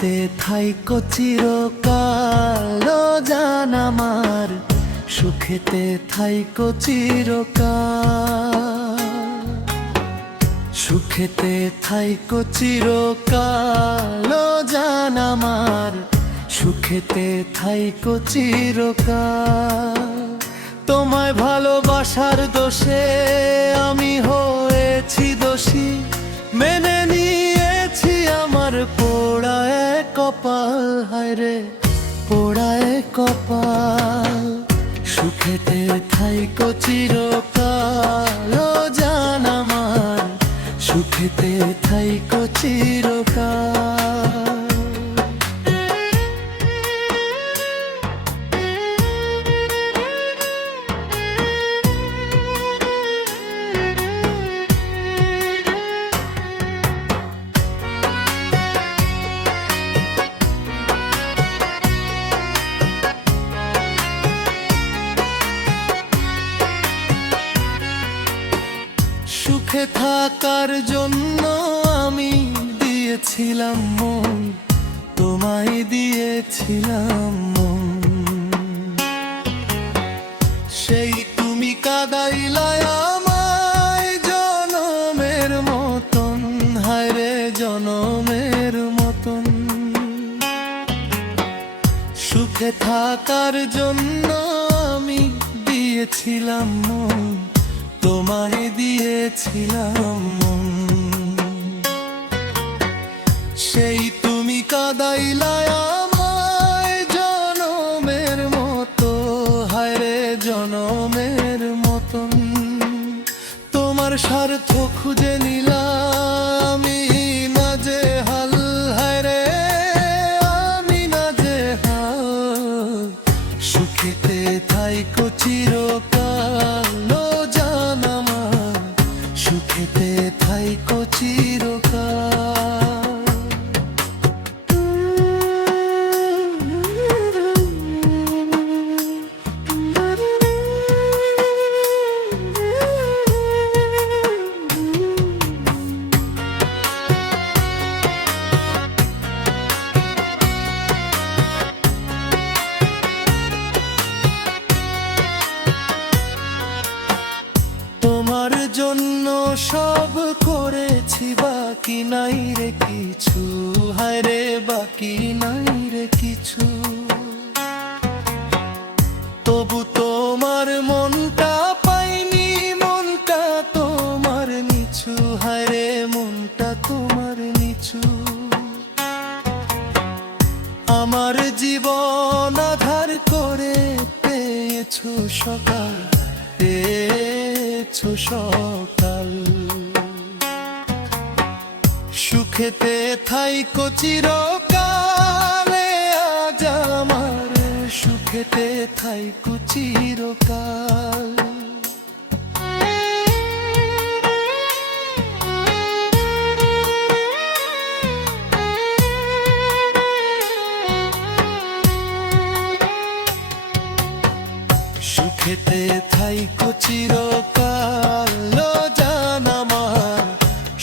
সুখেতে থাইকো চিরকাল ও জান আমার, সুখেতে থাইকো চিরকাল, সুখেতে থাইকো চিরকাল ও জান আমার, সুখেতে থাইকো চিরকাল। তোমায় ভালোবাসার দোষে আমি হয়েছি দোষী, মেনে নিয়েছি আমার পোড়ায় কপাল, হায়রে পোড়ায় কপাল। সুখেতে থাইকো চিরকাল ও জান আমার, সুখেতে থাইকো চিরকাল। সুখে থাকার জন্য আমি দিয়েছিলাম মন, তোমায় দিয়েছিলাম মন, সেই তুমি কাঁদাইলায় আমায় জনমের মতন, হায়রে জনমের মতন। সুখে থাকার জন্য আমি দিয়েছিলাম মন, তোমায় দিয়েছিলাম মন, সেই তুমি কাঁদাইলায় আমায় জনমের মতো, হায়রে জনমের মতন। তোমার স্বার্থ খুঁজে নিলাম আমি নাজেহাল, হায়রে আমি নাজেহাল। সুখেতে থাইকো চিরকাল ও জান আমার, সুখেতে থাইকো চিরকাল। তোমার জন্য সব করেছি, বাকি নাই রে কিছু, হায়রে বাকি নাই রে কিছু। তবু তোমার মনটা পাইনি, মনটা তোমার নিচু, হায়রে মনটা তোমার নিচু। আমার জীবন আধার করে পেয়েছো সকাল, পেয়েছো সকাল। সুখেতে থাইকো চিরকাল আজ আমার, সুখেতে থাইকো চিরকাল। সুখেতে থাইকো চিরকাল ও জান আমার,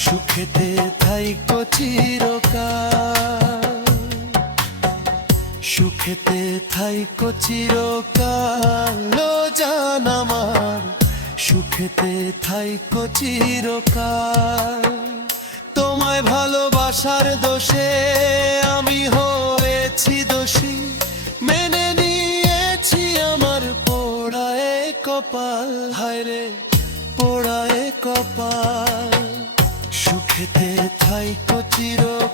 সুখেতে থাইকো চিরকাল, সুখেতে থাইকো চিরকাল ও জান আমার, সুখেতে থাইকো চিরকাল। তোমায় ভালোবাসার দোষে আমি হয়েছি দোষী, মেনে নিয়েছি আমার পোড়ায় কপাল, হায়রে পোড়ায় কপাল। সুখেতে থাইকো চিরকাল।